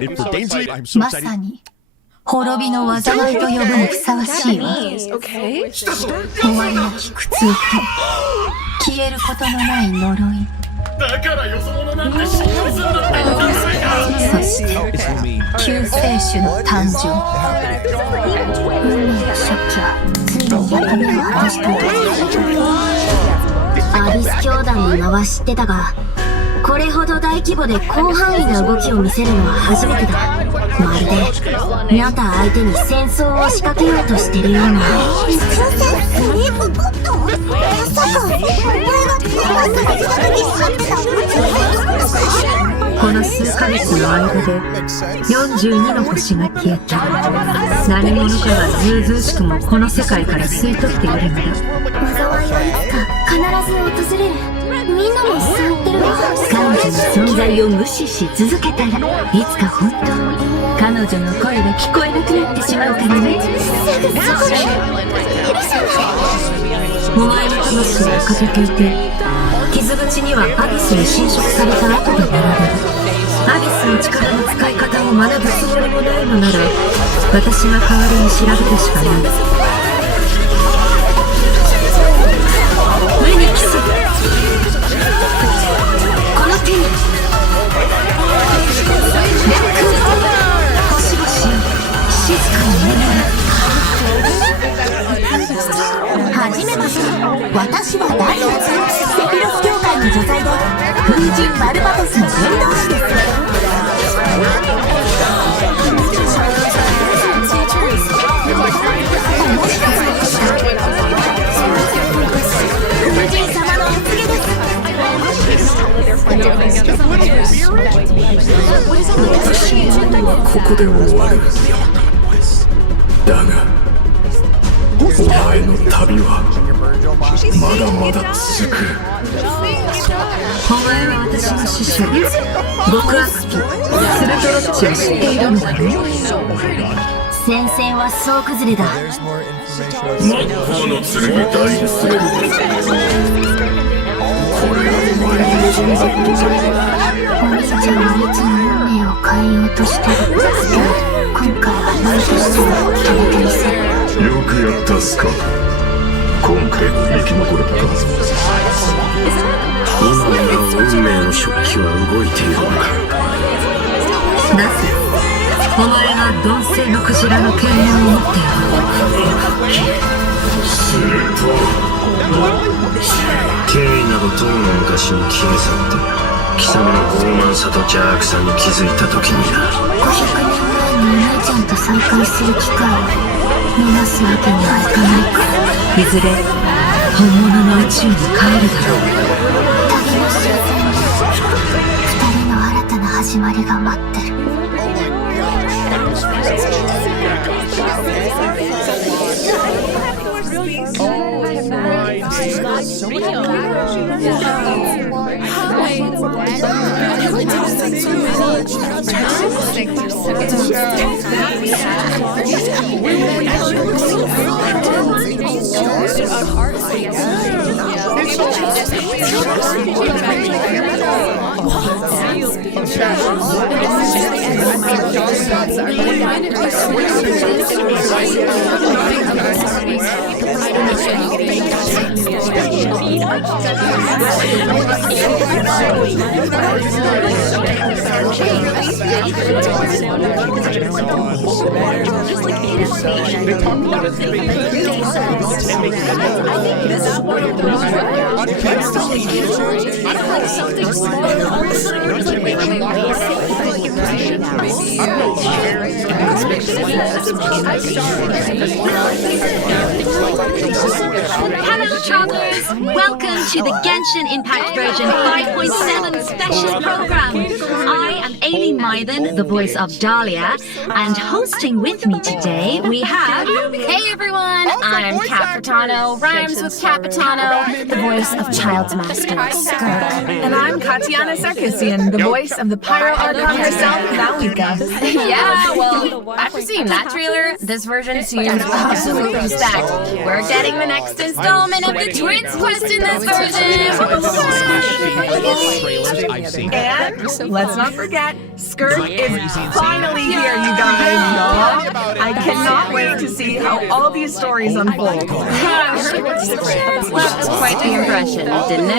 まさに滅びの災いと呼ぶにふさわしいわ。終わりなき苦痛と消えることのない呪い。そして救世主の誕生。運命の初期はついに役目を果たしたのだ。アビス教団の名は知ってたが、これほど大規模で広範囲な動きを見せるのは初めてだ。まるでナタ相手に戦争を仕掛けようとしてるような。この数ヶ月の間で42の星が消えた。何者かがずうずうしくもこの世界から吸い取っているのだ。災いはいつか必ず訪れる。みんなもそう言ってるわ。彼女の存在を無視し続けたら、いつか本当に彼女の声が聞こえなくなってしまうからね。すぐそこで許さない。お前の魂が欠けていて、傷口にはアビスに侵食された跡が並べる。アビスの力の使い方を学ぶつもりもないのなら、私が代わりに調べるしかない。目にキス。この手に星々を静かに眠る。はじめまして。私はダリア。セフィロス教会の女祭で風神バルバトスの伝道師です。風神様のお告げです。ここで終わる。だがお前の旅はまだまだ続く。お前は私の師匠、極悪鬼スルトロッチを知っているのだろう。戦線は総崩れだ。魔法の剣大スレル。これがお前に望んだことか。お兄ちゃんはいつも運命を変えようとしてる。今回は何としても決めてみせる。よくやったスカー。今回も生き残れたか。今なら運命の食器は動いているのか。なぜお前が鈍性のクジラの権限を持っている。すると経緯などとうの昔に消え去って貴様の傲慢さと邪悪さに気づいた時にな。500年前にお姉ちゃんと再会する機会を逃すわけにはいかないから。いずれ本物の宇宙に帰るだろう。旅の終戦で2人の新たな始まりが待ってる。Hello travelers, welcome to the Genshin Impact version 5.7 special program. I am Aileen Mythen, the voice of Dahlia, and hosting with me today we have... Hey everyone, I'm Capitano, rhymes with Capitano, the voice of Child's Master, Skirk. And I'm Katiana Sarkissian, the voice of the Pyro Archon herself, Naulika. Yeah, well, after seeing seen that trailer, this version seems absolutely stacked. We're getting the next installment of the Twins quest in this version! And let's not forget, Skirk is finally here, you guys. I cannot wait to see how all these stories unfold. Left quite the impression, didn't it?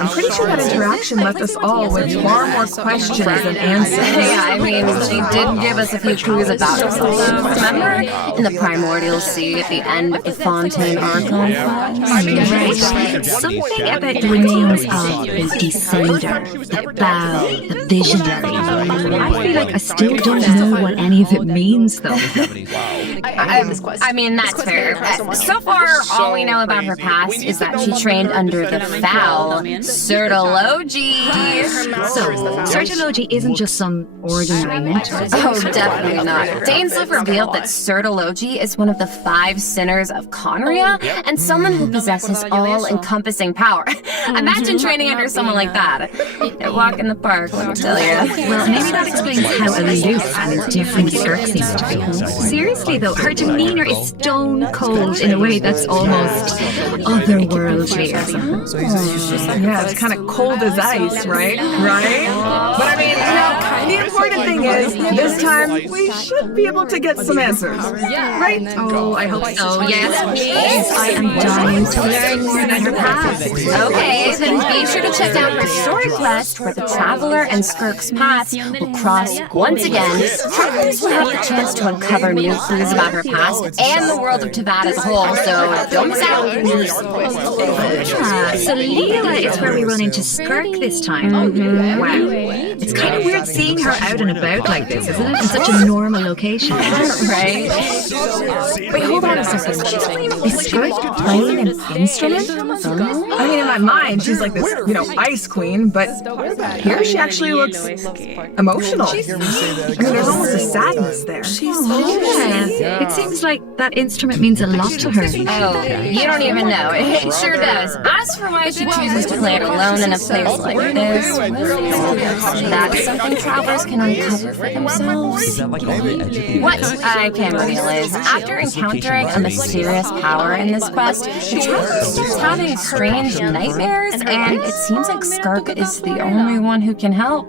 I'm pretty sure that interaction left us all with far more questions than answers. Yeah, I mean, she did give us a few clues about herself, remember? In the primordial sea at the end of the Fontaine Archon files? Right. Something about the remains of a descender, the bow, the visionary. I feel like I still don't know what any of it means, though. I mean, that's fair. So far, all we know about her past is that she trained under the foul Certology. So, Certology isn't just some ordinary mentor, is it? Oh, definitely not. Dainsleif revealed that Certology is one of the 5 sinners of Conria, and someone who possesses all-encompassing power. Imagine training under someone like that. A walk in the park, let me tell you. Well, maybe that explains how aloof and different Skirk seems to be. Seriously, though, her demeanor is stone cold in a way that's almost otherworldly or something. Yeah, it's kind of cold as ice, right? Right? But I mean, the important thing is, this time, we should be able to get some answers. Right? Oh, I hope so. Yes, please. I am dying to learn more about her past. Okay, then be sure to check out her story quest where the Traveler and Skirk's paths will cross once again. Travelers will have the chance to uncover new clues about her past and the world of Tavad as a whole, so don't miss out. So Leela is where we run into Skirk this time. Wow. It's kind of weird seeing her out and about like this, isn't it? In such a normal location. Right? Wait, hold on a second. Is Skirk playing an instrument? I mean, in my mind, she's like this, ice queen, but here she actually looks emotional. I mean, there's almost a sadness there. Yeah. It seems like that instrument means a lot to her. Oh, you don't even know. It sure does. As for why she chooses to play it alone in a place like this, that's something travelers can uncover for themselves. What I can reveal is, after encountering a mysterious power in this quest, the traveler starts having strange nightmares, and it seems like Skirk is the only one who can help.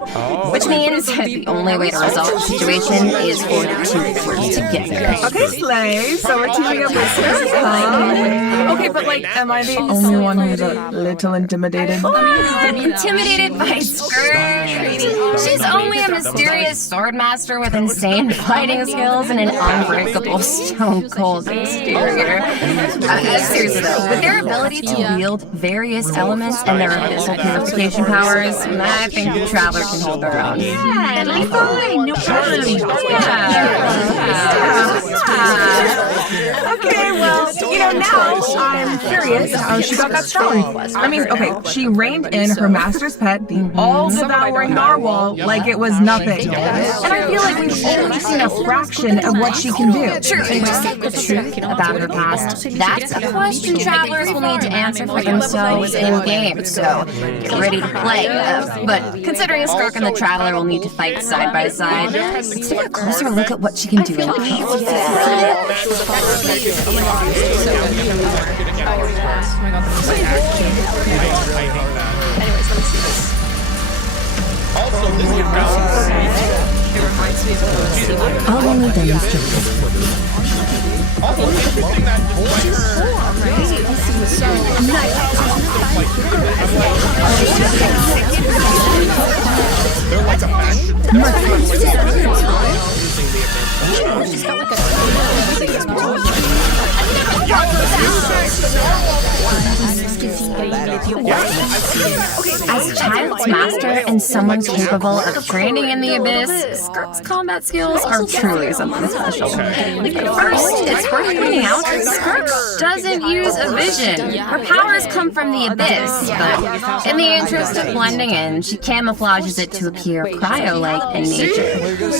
Which means that the only way to resolve the situation is for the two to work together. Okay, Slay, so we're teaming up with Skirk, huh? Okay, but am I the only one who's a little intimidated? Intimidated by Skirk? She's only a mysterious sword master with insane fighting skills and an unbreakable stone-cold exterior. Seriously though, with their ability to wield various elements and their abyssal purification powers, I think the Traveler can hold their own. Yeah, it'll be fine. No problem. Okay, well, now I'm curious how she got that strong. I mean, okay, she reined in her master's pet, the all-devouring narwhal, like it was nothing. And I feel like we've only seen a fraction of what she can do. True, and to say the truth about her past, that's a question travelers will need to answer for themselves in-game, so get ready to play. But considering Skirk and the Traveler will need to fight side by side, let's take a closer look at what she can do in the I'll only demonstrate. As Child's master and someone capable of training in the abyss, Skirk's combat skills are truly something special. First, it's worth pointing out Skirk doesn't use a vision. Her powers come from the abyss, but in the interest of blending in, she camouflages it to appear cryo-like in nature.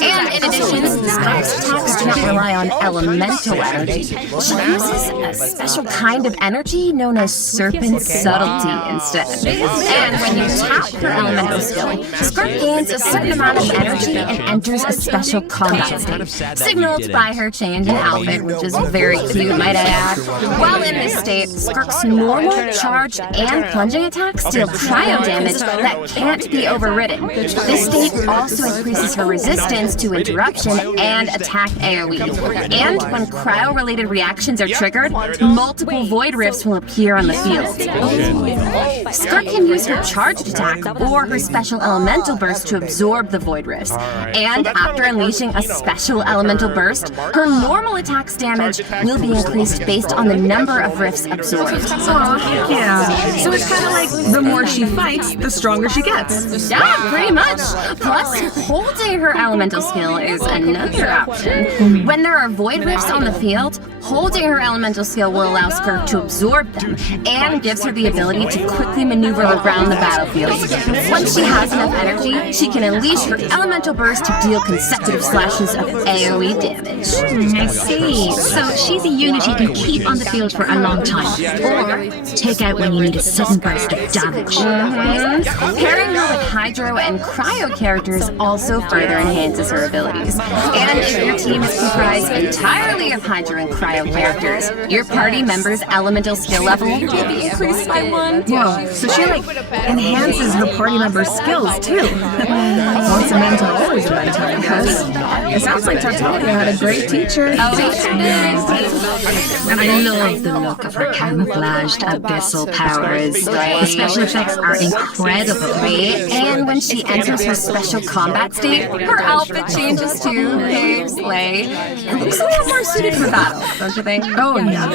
And in addition, Skirk's attacks do not rely on elemental energy. She uses a special kind of energy known as serpent subtlety instead. And when you tap her elemental skill, Skirk gains a certain amount of energy and enters a special combat state, signaled by her change in outfit, which is very cute, might I add. While in this state, Skirk's normal, charged, and plunging attacks deal cryo damage that can't be overridden. This state also increases her resistance to interruption and attack AoE. And when cryo-related reactions are triggered, multiple void rifts will appear on the field. Skirk can use her charged attack or her special elemental burst to absorb the void rifts. And after unleashing a special elemental burst, her normal attack's damage will be increased based on the number of rifts absorbed. Aw, yeah. So it's kind of like the more she fights, the stronger she gets. Yeah, pretty much. Plus, holding her elemental skill is another option. When there are void rifts on the field, holding her elemental skill will allow Skirk to absorb them, and gives her the ability to quickly maneuver around the battlefield. Once she has enough energy, she can unleash her elemental burst to deal consecutive slashes of AoE damage. I see. So she's a unit you can keep on the field for a long time, or take out when you need a sudden burst of damage. Pairing her with Hydro and Cryo characters also further enhances her abilities. And if your team is comprised entirely of Hydro and Cryo characters, your party member's elemental skill level will be increased by 1. Whoa, so she enhances her party members' skills too. Once a mentor, always a mentor, I guess. It sounds like Tartaglia had a great teacher. Oh, it sure did. And I love the look of her camouflaged abyssal powers. The special effects are incredible. And when she enters her special combat state, her outfit changes too. Hey, slay. It looks a little more suited for battle, don't you think? Oh, yeah.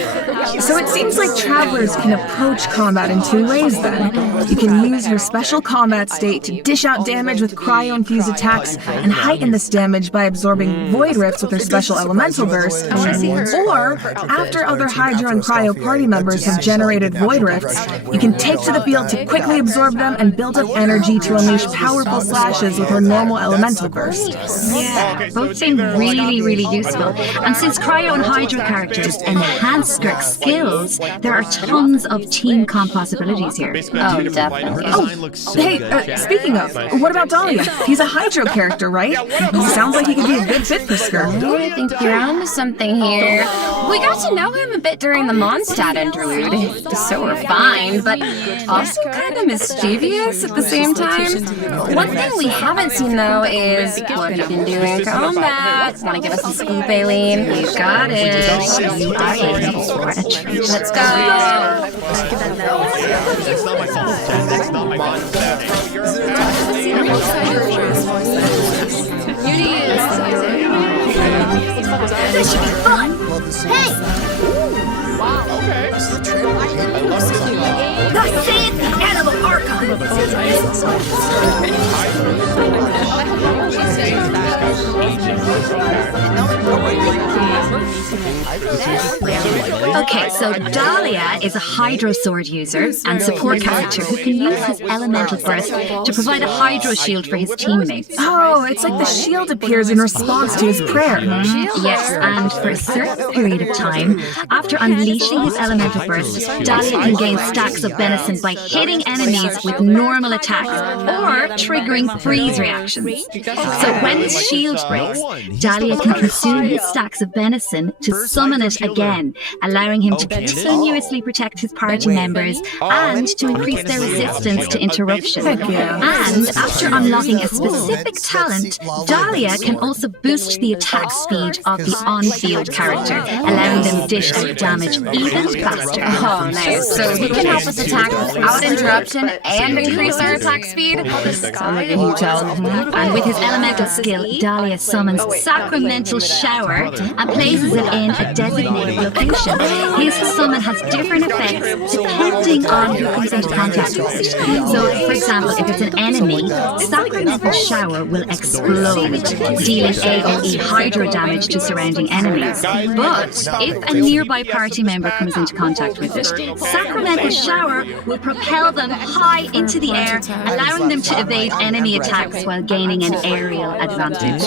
So it seems like travelers can approach combat in 2 ways then. You can use her special combat state to dish out damage with cryo-infused attacks and heighten this damage by absorbing void rifts with her special elemental burst. Or, after other Hydra and Cryo party members have generated void rifts, you can take to the field to quickly absorb them and build up energy to unleash powerful slashes with her normal elemental burst. Yeah, both seem really, really useful. And since Cryo and Hydra characters enhance Skirk's skills, there are tons of team comp possibilities here. Oh, definitely. Oh, hey, speaking of, what about Dahlia? He's a Hydro character, right? Sounds like he could be a good fit for Skirk. I think you're onto something here. We got to know him a bit during the Mondstadt interlude. He's so refined, but also kind of mischievous at the same time. One thing we haven't seen, though, is what he can do in combat. Want to give us a scoop, Aileen? You got it. You are in for a treat. Let's go. This should be fun! Hey! Wow, okay. This is a trampoline. I love it. The Sand Animal Archive! Okay, so Dahlia is a Hydro Sword user and support character who can use his elemental burst to provide a Hydro shield for his teammates. Oh, it's like the shield appears in response to his prayer. Yes, and for a certain period of time, after unleashing his elemental burst, Dahlia can gain stacks of benison by hitting enemies with normal attacks or triggering freeze reactions. So when his shield breaks, Dahlia can consume his stacks of benison to summon it again, allowing him to continuously protect his party members and to increase their resistance to interruption. And after unlocking a specific talent, Dahlia can also boost the attack speed of the on-field character, allowing them to dish out damage even faster. Oh, nice. So he can help us attack without interruption and increase our attack speed? Sounds like a huge help. And with his elemental skill, Dahlia summons Sacramental Shower and places it in a designated location. His summon has different effects depending on who comes into contact with it. So, for example, if it's an enemy, Sacramental Shower will explode, dealing AoE Hydro damage to surrounding enemies. But if a nearby party member comes into contact with it, Sacramental Shower will propel them high into the air, allowing them to evade enemy attacks while gaining an aerial advantage.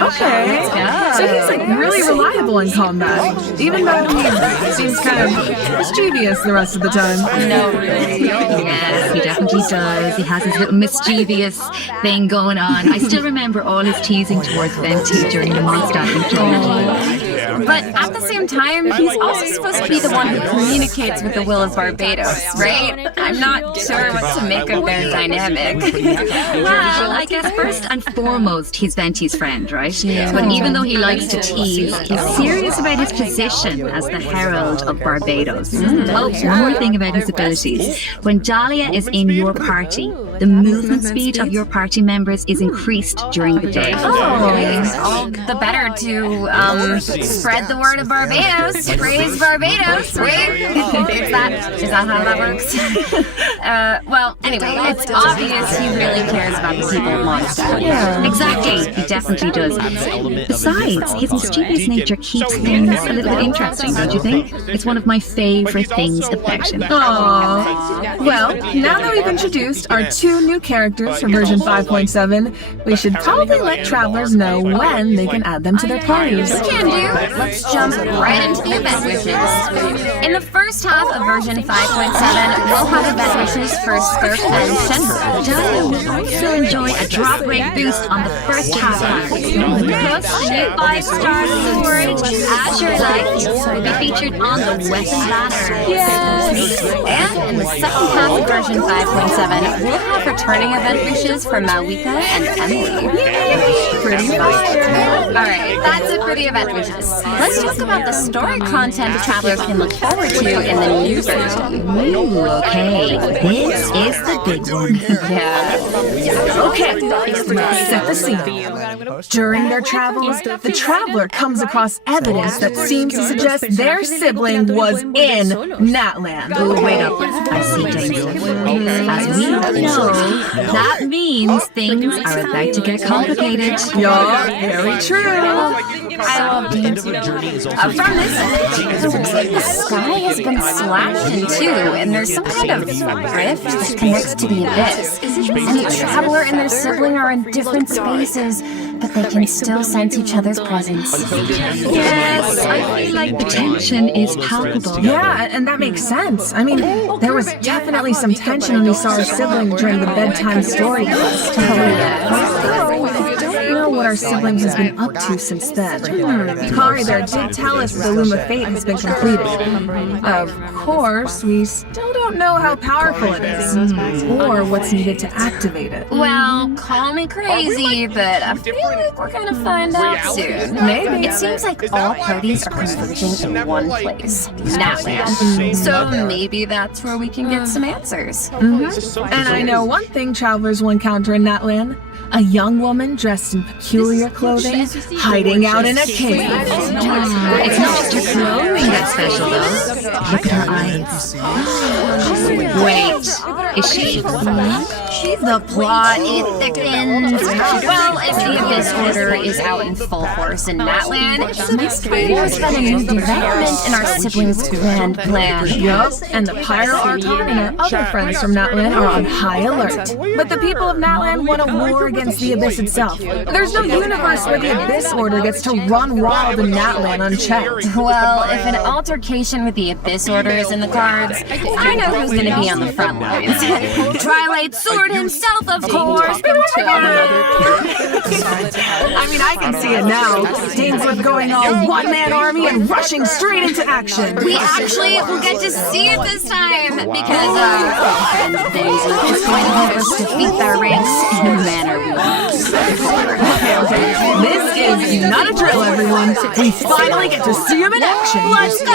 Okay. So he's like really reliable in combat. Even though he seems kind of mischievous the rest of the time. No, really. Yes, he definitely does. He has his little mischievous thing going on. I still remember all his teasing towards Venti during the Mondstadt interview. But at the same time, he's also supposed to be the one who communicates with the will of Barbados, right? I'm not sure what to make of their dynamic. Well, I guess first and foremost, he's Venti's friend, right? Yeah. But even though he likes to tease, he's serious about his position as the herald of Barbados. Oh, one more thing about his abilities. When Dahlia is in your party, the movement speed of your party members is increased during the day. All the better to spread the word of Barbados. Praise Barbados, right? Is that how that works? Well, anyway, it's obvious he really cares about the people of Mondstadt. Yeah. Exactly, he definitely does. Besides, his mischievous nature keeps things a little bit interesting, don't you think? It's one of my favorite things about him. Aww. Well, now that we've introduced our 2 new characters for version 5.7, we should probably let travelers know when they can add them to their parties. Can do. Let's jump right into the event wishes. In the first half of version 5.7, we'll have event wishes for Skirk and Shenhua. Dahlia will also enjoy a drop rate boost on the first half. Plus, the new 5-star sword, Azure Light, will be featured on the weapon banner. Yes! And in the second half of version 5.7, we'll have returning event wishes for Malika and Emily. Pretty fire. Alright, that's it for the event wishes. Let's talk about the story content travelers can look forward to in the new version. Ooh, okay. This is the big one. Yeah. Okay, set the scene. During their travels, the traveler comes across evidence that seems to suggest their sibling was in Natland. Oh, wait up. I see danger. As we know, that means things are about to get complicated. Yeah, very true. I love Dean's from this image, it looks like the sky has been slashed in two, and there's some kind of rift that connects to the abyss. And the traveler and their sibling are in different spaces, but they can still sense each other's presence. Yes, I feel like the tension is palpable. Yeah, and that makes sense. I mean, there was definitely some tension when we saw our sibling during the bedtime story quest. We don't know what our sibling has been up to since then. Kari there did tell us the Loom of Fate has been completed. Of course, we still don't know how powerful it is, or what's needed to activate it. Well, call me crazy, but I feel like we're gonna find out soon. Maybe. It seems like all parties are converging in one place, Natland. So maybe that's where we can get some answers. And I know one thing travelers will encounter in Natland. A young woman dressed in peculiar clothing, hiding out in a cave. It's not just her clothing that's special, though. Look at her eyes. Wait, is she? The plot, it thickens. Well, if the Abyss Order is out in full force in Natland, it must mean there's been a new development in our siblings' grand plan. Yup, and the Pyro Archon and our other friends from Natland are on high alert. But the people of Natland want a war against the Abyss itself. There's no universe where the Abyss Order gets to run wild in Natland unchecked. Well, if an altercation with the Abyss Order is in the cards, I know who's going to be on the front lines. Twilight Sword himself, of course. I mean, I can see it now. Dainsworth going all one-man army and rushing straight into action. We actually will get to see it this time because our friend Dainsworth is going to help us defeat their ranks in a manner we want. This is not a drill, everyone. We finally get to see him in action. Let's go!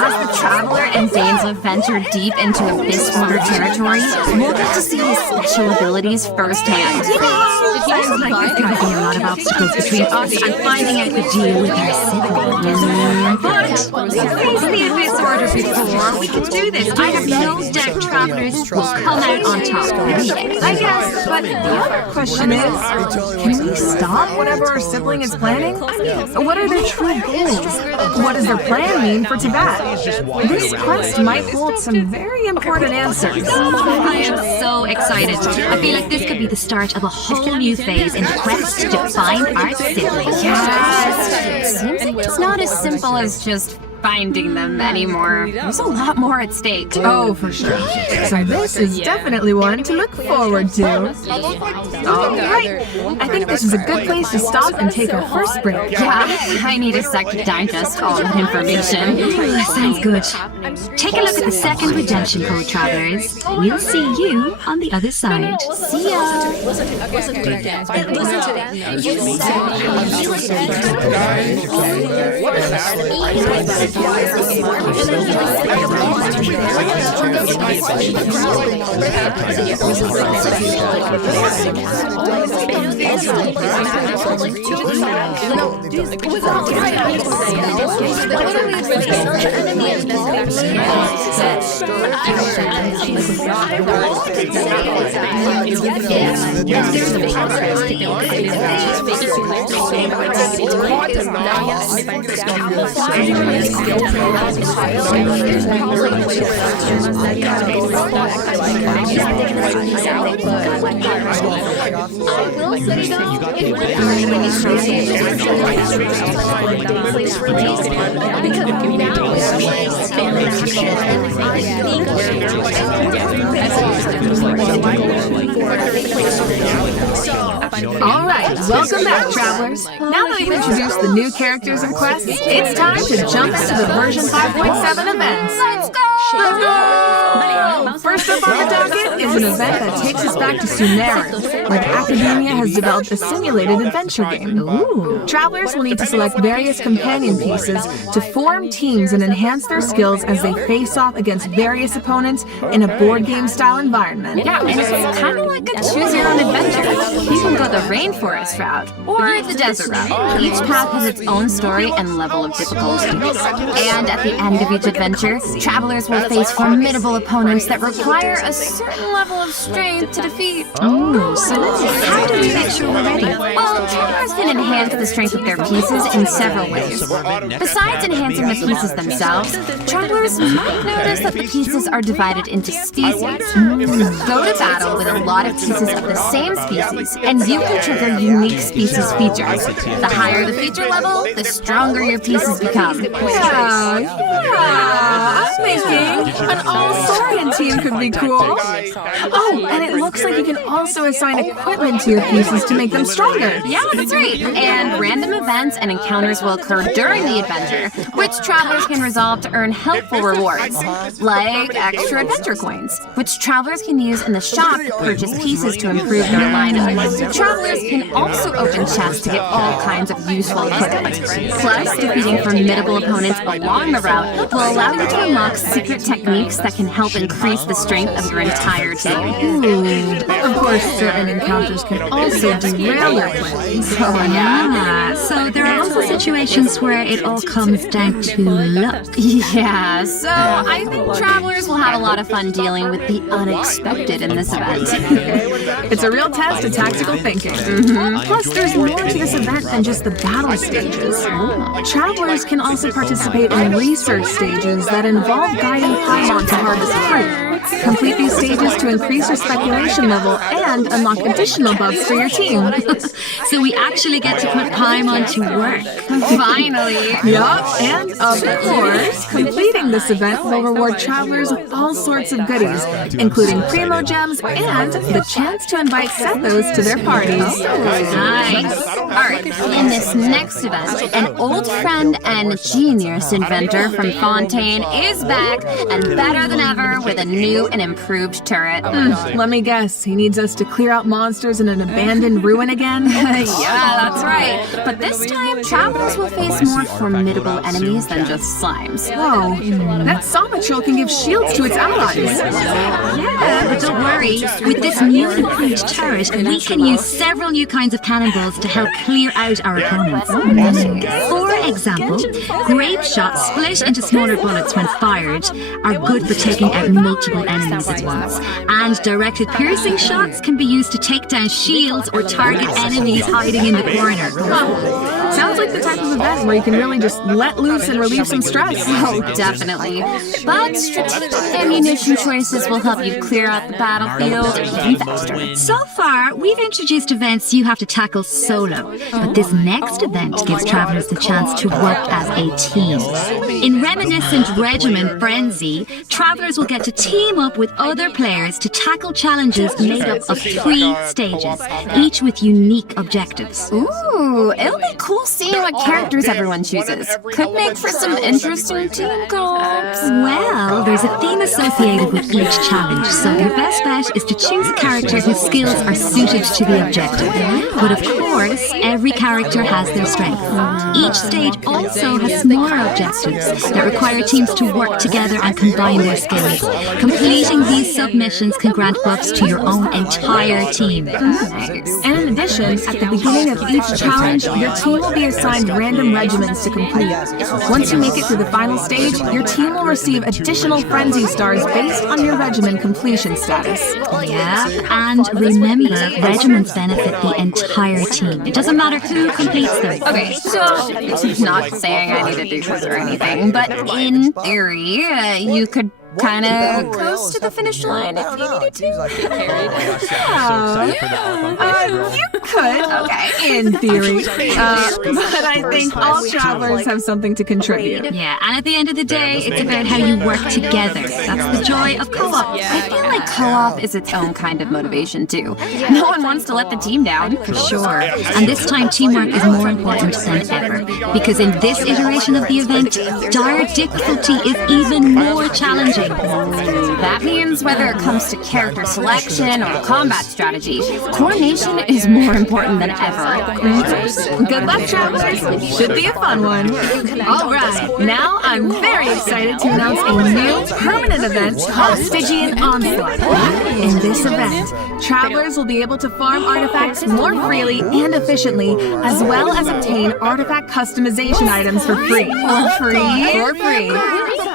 As the Traveler and Dainsworth venture deep into Abyss Order territory, we'll get to see his special abilities firsthand. Sounds like there's going to be a lot of obstacles between us and finding out the deal with our siblings. But we've faced the Abyss Order before. We can do this. I have no doubt travelers will come out on top. I guess, but the other question is, Can we stop whatever our sibling is planning? What are their true goals? What does their plan mean for Tibet? This quest might hold some very important answers. I am so excited. I feel like this could be the start of a whole new phase in the quest to find our siblings. Yes. Seems like it's not as simple as just finding them anymore. There's a lot more at stake. Oh, for sure. So this is definitely one to look forward to. All right. I think this is a good place to stop and take our first break. Yeah, I need a sec to digest all that information. Sounds good. Take a look at the second redemption code, travelers. We'll see you on the other side. See ya. All right, welcome back, travelers. Now that we've introduced the new characters and quests, it's time to jump into the version 5.7 events. Let's go! First up on the docket is an event that takes us back to Sumeru, where the Academia has developed a simulated adventure game. Ooh. Travelers will need to select various companion pieces to form teams and enhance their skills as they face off against various opponents in a board game style environment. Yeah, it's kind of like a choose your own adventure. You can go the rainforest route or the desert route. Each path has its own story and level of difficulty. And at the end of each adventure, travelers will face formidable opponents that require a certain level of strength to defeat. Oh, so how do we make sure we're ready? Well, travelers can enhance the strength of their pieces in several ways. Besides enhancing the pieces themselves, travelers might notice that the pieces are divided into species. Go to battle with a lot of pieces of the same species, and you can trigger unique species features. The higher the feature level, the stronger your pieces become. Yeah, I'm thinking an all-Saurian team could be cool. Oh, and it looks like you can also assign equipment to your pieces to make them stronger. Yeah, that's right. And random events and encounters will occur during the adventure, which travelers can resolve to earn helpful rewards, like extra adventure coins, which travelers can use in the shop to purchase pieces to improve their lineup. Travelers can also open chests to get all kinds of useful equipment. Plus, defeating formidable opponents along the route will allow you to unlock secret techniques that can help increase the strength of your entire team. Ooh. Of course, certain encounters can also derail your plans. Oh, yeah. So there are also situations where it all comes down to luck. Yeah, so I think travelers will have a lot of fun dealing with the unexpected in this event. It's a real test of tactical thinking. Plus, there's more to this event than just the battle stages. Travelers can also participate in research stages that involve guiding Paimon to harvest fruit. Complete these stages to increase your speculation level and unlock additional buffs for your team. So we actually get to put Paimon to work. Finally. Yup, and of course, completing this event will reward travelers with all sorts of goodies, including Primo Gems and the chance to invite Sethos to their parties. Nice. Alright, in this next event, an old friend and genius inventor from Fontaine is back and better than ever with a new and improved turret. Let me guess, he needs us to clear out monsters in an abandoned ruin again? Yeah, that's right. But this time, travelers will face more formidable enemies than just slimes. Whoa, that Sawmatril can give shields to its allies. Yeah, but don't worry. With this new improved turret, we can use several new kinds of cannonballs to help clear out our opponents. For example, grape shots split into smaller bullets when fired are good for taking out multiple multiple enemies at once. And directed piercing shots can be used to take down shields or target enemies hiding in the corner. Sounds like the type of event where you can really just let loose and relieve some stress. Oh, definitely. But strategic ammunition choices will help you clear out the battlefield even faster. So far, we've introduced events you have to tackle solo, but this next event gives travelers the chance to work as a team. In reminiscent Regiment Frenzy, travelers will get to team up with other players to tackle challenges made up of 3 stages, each with unique objectives. Ooh, it'll be cool seeing what characters everyone chooses. Could make for some interesting team co-ops. Well, there's a theme associated with each challenge, so your best bet is to choose a character whose skills are suited to the objective. But of course, every character has their strength. Each stage also has smaller objectives that require teams to work together and combine their skills. Completing these submissions can grant buffs to your own entire team. And in addition, at the beginning of each challenge, your team will be assigned random regiments to complete. Once you make it through the final stage, your team will receive additional frenzy stars based on your regiment completion status. Yeah, and remember, regiments benefit the entire team. It doesn't matter who completes them. Okay, so not saying I need to do this or anything, but in theory, you could kind of close to the finish line if you needed to. You could, in theory. But I think all travelers have something to contribute. Yeah, and at the end of the day, it's about how you work together. That's the joy of co-op. I feel like co-op is its own kind of motivation too. No one wants to let the team down. For sure. And this time, teamwork is more important than ever. Because in this iteration of the event, dire difficulty is even more challenging. That means whether it comes to character selection or combat strategy, coordination is more important than ever. Good luck, travelers. Should be a fun one. All right, now I'm very excited to announce a new permanent event called Stygian Onslaught. In this event, travelers will be able to farm artifacts more freely and efficiently, as well as obtain artifact customization items for free. For free.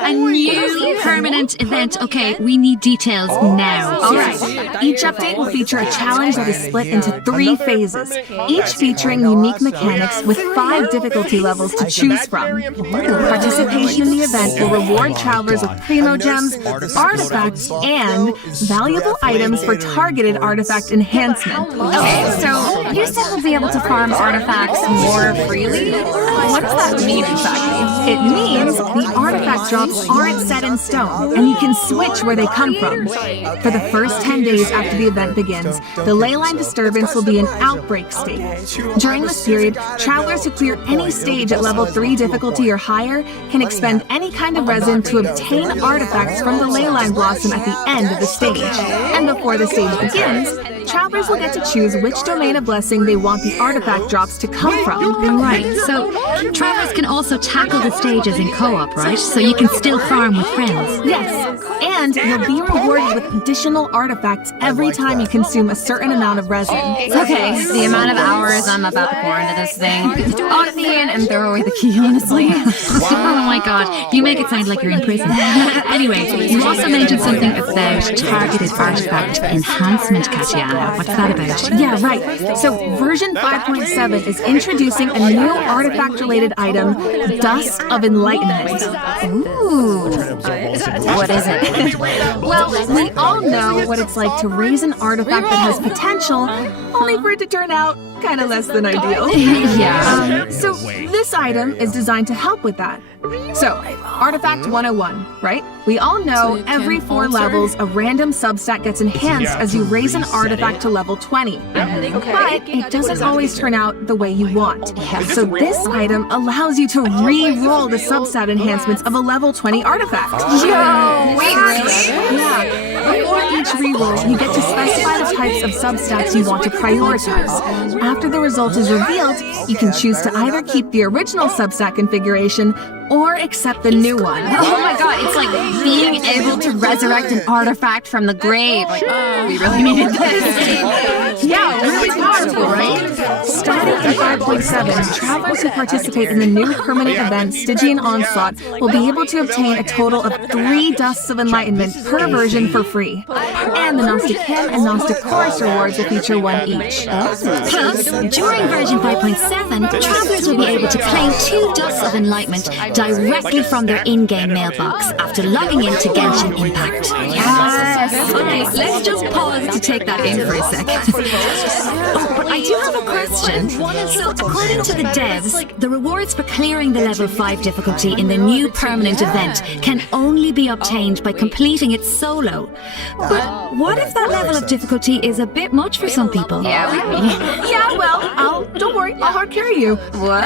A new permanent event. Okay, we need details now. All right. Each update will feature a challenge that is split into 3 phases, each featuring unique mechanics with 5 difficulty levels to choose from. Participation in the event will reward travelers with primo gems, artifacts, and valuable items for targeted artifact enhancement. Okay, so you said we'll be able to farm artifacts more freely? What does that mean exactly? It means the artifact drops aren't set in stone, and you can switch where they come from. For the first 10 days after the event begins, the leyline disturbance will be an outbreak state. During this period, travelers who clear any stage at level 3 difficulty or higher can expend any kind of resin to obtain artifacts from the leyline blossom at the end of the stage. And before the stage begins, travelers will get to choose which domain of blessing they want the artifact drops to come from. Right, so travelers can also tackle the stages in co-op, right? So you can still farm with friends. Yes, and you'll be rewarded with additional artifacts every time you consume a certain amount of resin. Okay, the amount of hours I'm about to pour into this thing. Off the end and throw away the key, honestly. Oh my god, you make it sound like you're in prison. Anyway, you also mentioned something about targeted artifact enhancement, Katiana. What's that about? Yeah, right. So version 5.7 is introducing a new artifact-related item, Dust of Enlightenment. Ooh. What is it? Well, we all know what it's like to raise an artifact that has potential, only for it to turn out kind of less than ideal. Yeah. So this item is designed to help with that. So, Artifact 101, right? We all know every 4 levels, a random substat gets enhanced as you raise an artifact to level 20. But it doesn't always turn out the way you want. So this item allows you to re-roll the substat enhancements of a level 20 artifact. Yo, wait, really? Yeah. Before each reroll, you get to specify the types of substats you want to prioritize. After the result is revealed, you can choose to either keep the original substat configuration or accept the new one. Oh my god, it's like being able to resurrect an artifact from the grave. Like, we really needed this. Yeah, really powerful, right? Start Starting in 5.7, travelers who participate in the new permanent event Stygian Onslaught will be able to obtain a total of 3 Dusts of Enlightenment per version for free. And the Gnostic Hymn and Gnostic Chorus rewards will feature 1 each. Plus, during version 5.7, travelers will be able to claim 2 Dusts of Enlightenment directly from their in-game mailbox after logging into Genshin Impact. Yes! Okay, let's just pause to take that in for a second. Oh, but I do have a question. So, according to the devs, the rewards for clearing the level 5 difficulty in the new permanent event can only be obtained by completing it solo. But what if that level of difficulty is a bit much for some people? Yeah, well, don't worry, I'll hard carry you. Whoa.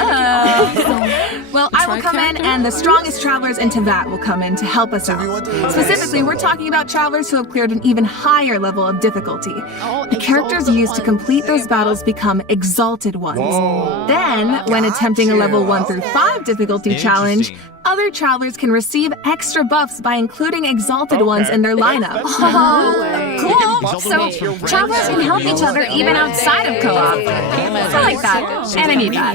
Well, I will come in, and the strongest travelers in Teyvat will come in to help us out. Specifically, we're talking about travelers who have cleared an even higher level of difficulty. The characters used to complete those battles become exalted ones. Then, when attempting a level 1 through 5 difficulty challenge, other travelers can receive extra buffs by including exalted ones in their lineup. Cool. So travelers can help each other even outside of co-op. I like that, and I need that.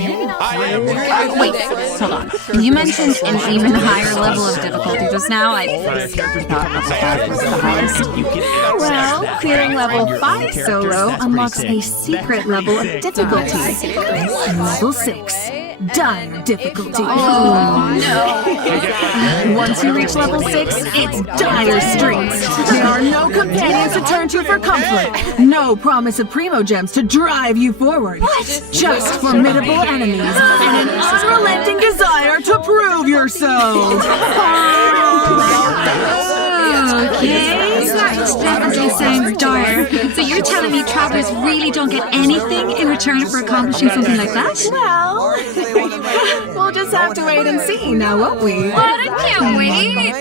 Wait, hold on. You mentioned an even higher level of difficulty just now. I thought level 5 was the highest. Well, clearing level 5 solo unlocks a secret level of difficulty. Level 6. Dire difficulty. Oh, no. Once you reach level 6, it's dire streets. There are no companions to turn to for comfort. No promise of primo gems to drive you forward. What? Just formidable enemies and an unrelenting desire to prove yourself. Okay, that definitely sounds dire. So you're telling me travelers really don't get anything in return for accomplishing something like that? Well, we'll just have to wait and see now, won't we? What? I can't wait.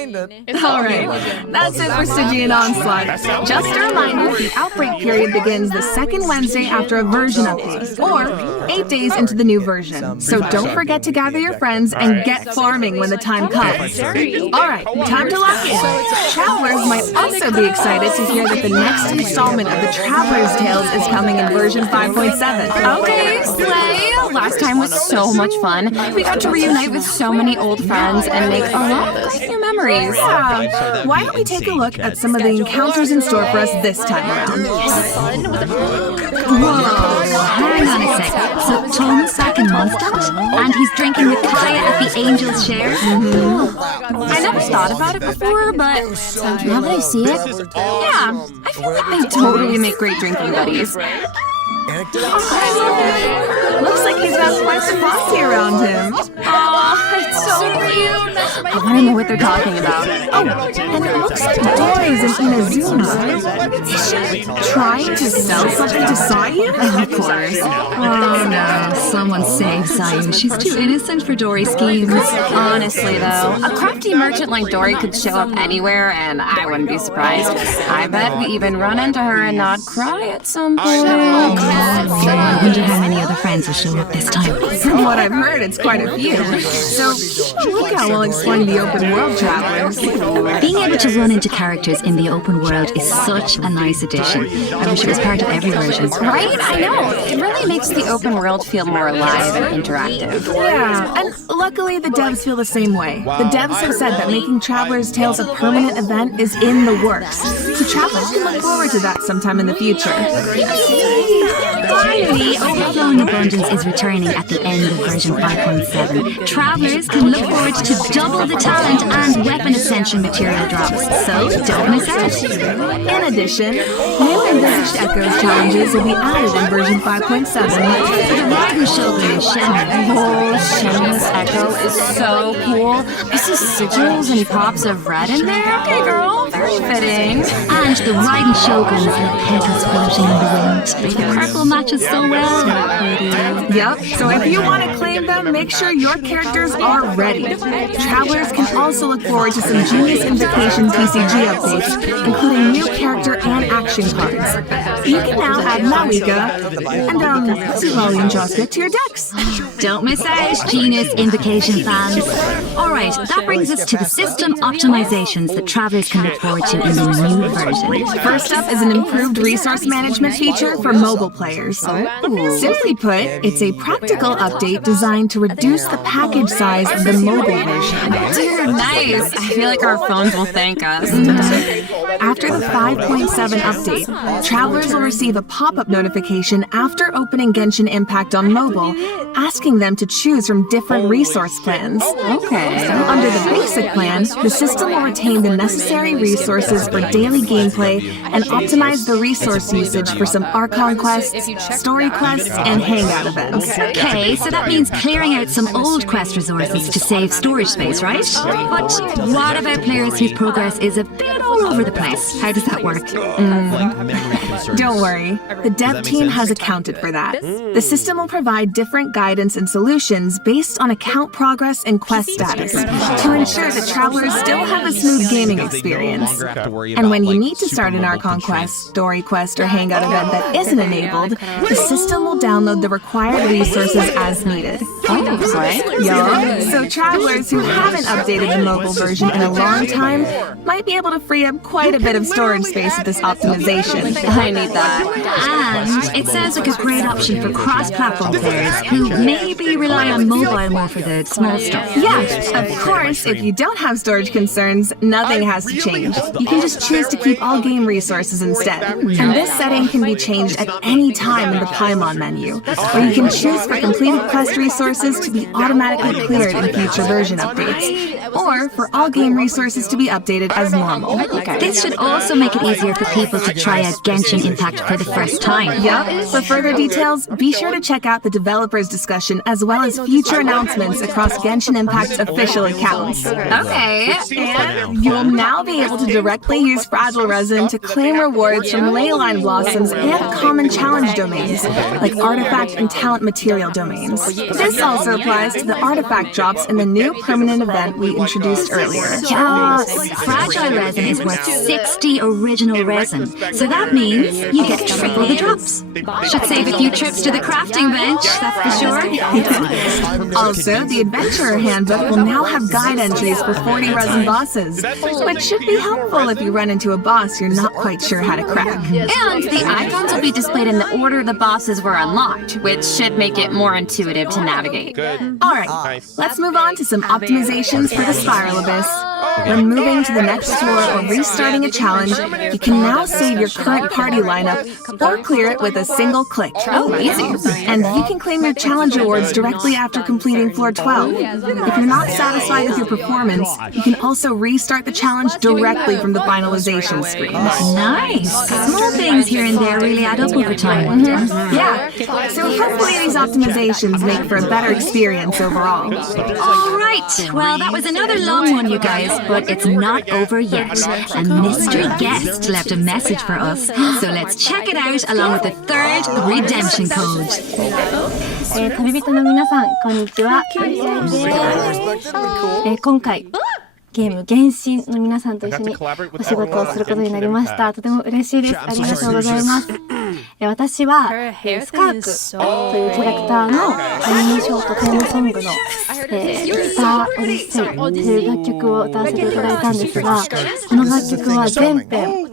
Alright, that's it for Stygian Onslaught. Just a reminder, the outbreak period begins the second Wednesday after a version update, or 8 days into the new version. So don't forget to gather your friends and get farming when the time comes. Alright, time to lock in. Travelers might also be excited to hear that the next installment of the Traveler's Tales is coming in version 5.7. Okay, Slay. Last time was so much fun. We got to reunite with so many old friends and make a lot of new memories. Yeah. Why don't we take a look at some of the encounters in store for us this time around? Whoa, hang on a sec. So Tom's back in Mondstadt, and he's drinking with Kaya at the Angel's Share? I never thought about it before, but now that I see it, yeah, I feel like they totally make great drinking buddies. Looks like he's got quite the posse around him. Aw, it's so cute. I want to know what they're talking about. Oh, and it looks like Doris and Inazuma. Is she trying to sell something to Sayu? Of course. Oh no, someone save Sayu. She's too innocent for Dory schemes. Honestly, though, a crafty merchant like Dory could show up anywhere, and I wouldn't be surprised. I bet we even run into her and not cry at some point. I wonder how many other friends will show up this time. From what I've heard, it's quite a few. So, look how we'll explain the open world, travelers. Being able to run into characters in the open world is such a nice addition. I wish it was part of every version. Right? I know. It really makes the open world feel more alive and interactive. Yeah, and luckily the devs feel the same way. The devs have said that making Traveler's Tales a permanent event is in the works. So travelers can look forward to that sometime in the future. Finally, Overflowing Abundance is returning at the end of version 5.7. Travelers can look forward to double the talent and weapon ascension material drops, so don't miss out. In addition, new Envisaged Echoes challenges will be added in version 5.7. For the Raiden Shogun and Shenmue. Oh, Shenmue's Echo is so cool. I see sigils and pops of red in there. Okay, girl, very fitting. And the Raiden Shoguns like petals floating in the wind. The purple matches so well. Yep, so if you want to claim them, make sure your characters are ready. Travelers can also look forward to some Genius Invocation TCG updates, including new character and action cards. You can now add Malika. And, slowly and just get to your decks. Don't miss out, Genus Invocation fans. Alright, that brings us to the system optimizations that travelers can look forward to in the new version. First up is an improved resource management feature for mobile players. Simply put, it's a practical update designed to reduce the package size of the mobile version. Dude, nice. I feel like our phones will thank us. After the 5.7 update, travelers will receive a pop-up notification after opening Genshin Impact on mobile, asking them to choose from different resource plans. Okay. Under the basic plan, the system will retain the necessary resources for daily gameplay and optimize the resource usage for some Archon quests, story quests, and hangout events. Okay, so that means clearing out some old quest resources to save storage space, right? But what about players whose progress is a bit all over the place? How does that work? Don't worry, the dev team has accounted for that. The system will provide different guidance and solutions based on account progress and quest status to ensure that travelers still have a smooth gaming experience. And when you need to start an Archon quest, story quest, or hangout event that isn't enabled, the system will download the required resources as needed. Yeah. So travelers who haven't updated the mobile version in a long time might be able to free up quite a bit of storage space with this optimization. I need that. And it sounds like a great option for cross-platform players who maybe rely on mobile more for the small stuff. Yeah, of course, if you don't have storage concerns, nothing has to change. You can just choose to keep all game resources instead. And this setting can be changed at any time in the Paimon menu, where you can choose for completed quest resources to be automatically cleared in future version updates, or for all game resources to be updated as normal. This should also make it easier for people to try out Genshin Impact for the first time. Yep. For further details, be sure to check out the developers discussion as well as future announcements across Genshin Impact's official accounts. Okay. And you'll now be able to directly use fragile resin to claim rewards from leyline blossoms and common challenge domains, like artifact and talent material domains. This also applies to the artifact drops in the new permanent event we introduced earlier. Yes, fragile resin is worth 60 original resin, so that means you get triple the drops. Should save a few trips to the crafting bench, that's for sure. Also, the Adventurer Handbook will now have guide entries for 40 resin bosses, which should be helpful if you run into a boss you're not quite sure how to crack. And the icons will be displayed in the order the bosses were unlocked, which should make it more intuitive to navigate. Alright, let's move on to some optimizations for the Spiral Abyss. When moving to the next floor or restarting a challenge, you can now save your current party lineup or clear it with a single click. Oh, easy. And you can claim your challenge awards directly after completing floor 12. If you're not satisfied with your performance, you can also restart the challenge directly from the finalization screen. Nice. Small things here and there really add up over time. Yeah, so hopefully these optimizations make for a better experience overall. All right, well, that was another long one, you guys, but it's not over yet. A mystery guest left a message for us, so let's check it out along with the third redemption code. 旅人の皆さん、こんにちは。今回、ゲーム原神の皆さんと一緒にお仕事をすることになりました。とても嬉しいです。ありがとうございます。私は、スカークというキャラクターのアニメーションとテーマソングの、スター・オデッセイという楽曲を歌わせていただいたんですが、この楽曲は全編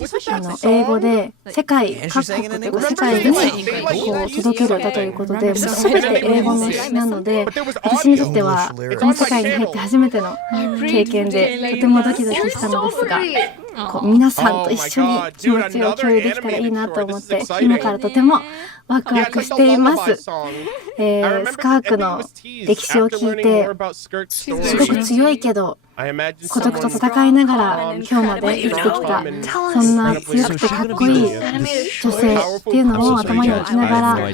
英語で世界各国というか世界にこう届ける歌ということで、全て英語の詩なので、私にとってはこの世界に入って初めての経験でとてもドキドキしたのですが、こう皆さんと一緒に気持ちを共有できたらいいなと思って今からとてもワクワクしています。スカークの歴史を聞いてすごく強いけど孤独と戦いながら今日まで生きてきた、そんな強くてかっこいい女性っていうのを頭に置きながら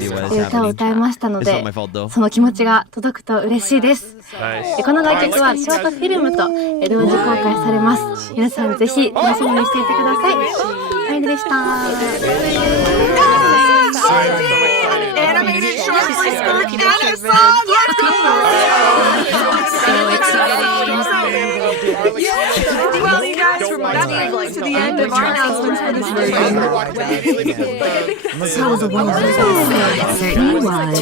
歌を歌いましたので、その気持ちが届くと嬉しいです。この楽曲はショートフィルムと同時公開されます。皆さんぜひ楽しみにしていてください。アイルでした。Well, you guys, that brings us to the end of of our announcements for this version. So was a woman. It certainly was.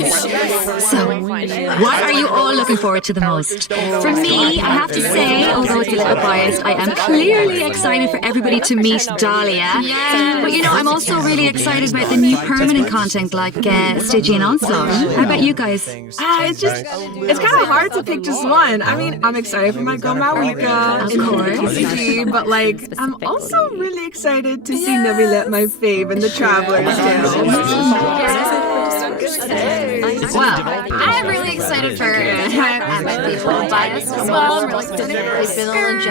So, what are you all looking forward to the most? For me, I have to say, although it's a little biased, I am clearly excited for everybody to meet Dahlia. Yeah. But you know, I'm also really excited about the new permanent content like Stygian Onslaught. How about you guys? It's kind of hard to pick just one. I mean, I'm excited for my girl Mawika, Of course. TCG, but like, I'm also really excited to see Nabila, my fave, in the Traveler's Tale. Well, I'm really excited for I might be a little biased as well. I'm really excited for Skirk.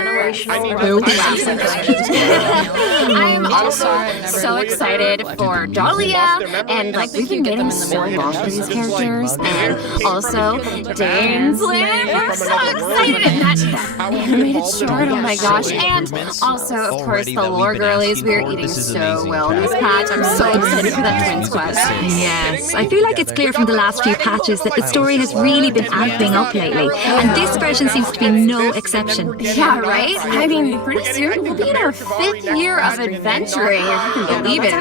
I'm also so excited for Dahlia, and like we've been getting so long for these characters, and also Danesley. We're so excited, and that animated short. Oh my gosh! And also, of course, the lore girlies. We are eating so well this patch. I'm so excited for that twins quest. Yes, I feel like it's clear from the last few patches that the story has really been amping up lately, and this version seems to be no exception. Yeah, right? I mean, pretty soon we'll be in our 5th year of adventuring, if you can believe it.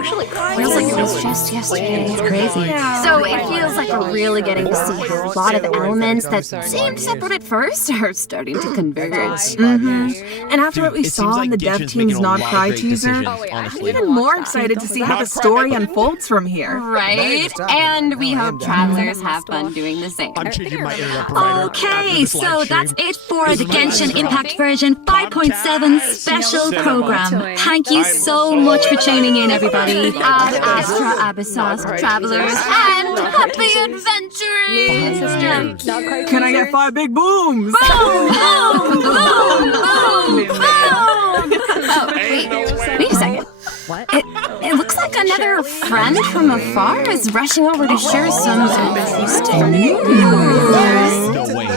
Feels like it was just yesterday. It's crazy. So it feels like we're really getting to see how a lot of elements that seemed separate at first are starting to converge. And after what we saw in the dev team's Not Cry teaser, I'm even more excited to see how the story unfolds from here. Right? And we hope travelers have fun doing the same. Okay, so that's it for the Genshin Impact version 5.7 special program. Thank you so much for tuning in, everybody. Ab Astra Abyssos travelers and happy adventuring! Can I get 5 big booms? Boom! Boom! Boom! Boom! Boom! Oh, wait a second. What? It looks like another friend from afar is rushing over to share some interesting news. No, wait.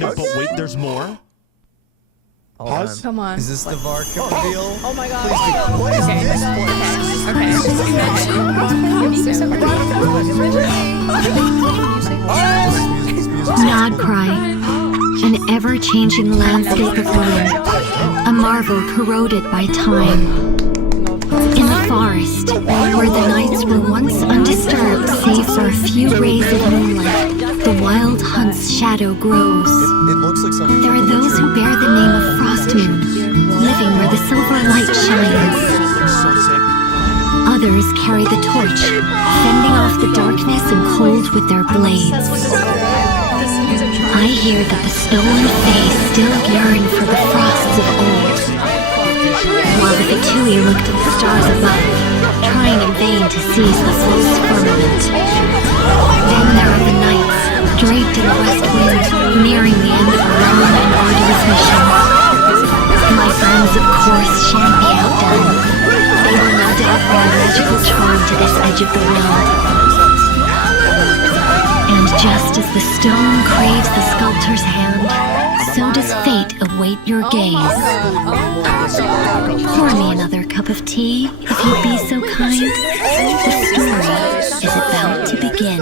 But wait, there's more? Pause. Come on. Is this the Varka reveal? Oh my god. Nod Cry, an ever-changing landscape of ruin, a marvel corroded by time. In the forest, where the nights were once undisturbed save for a few rays of moonlight, the wild hunt's shadow grows. It looks like something. There are those who bear the name of Frostmoon, living where the silver light shines. Others carry the torch, fending off the darkness and cold with their blades. I hear that the stolen Fae still yearn for the frosts of old. While the Fatui looked at the stars above, trying in vain to seize the false firmament. Then there are the nights, draped in the west wind, nearing the end of a long and arduous mission. My friends, of course, shan't be outdone. They will no doubt bring magical charm to this edge of the world. And just as the stone craves the sculptor's hand, so does fate await your gaze. Pour me another cup of tea, if you'd be so kind. The story is about to begin.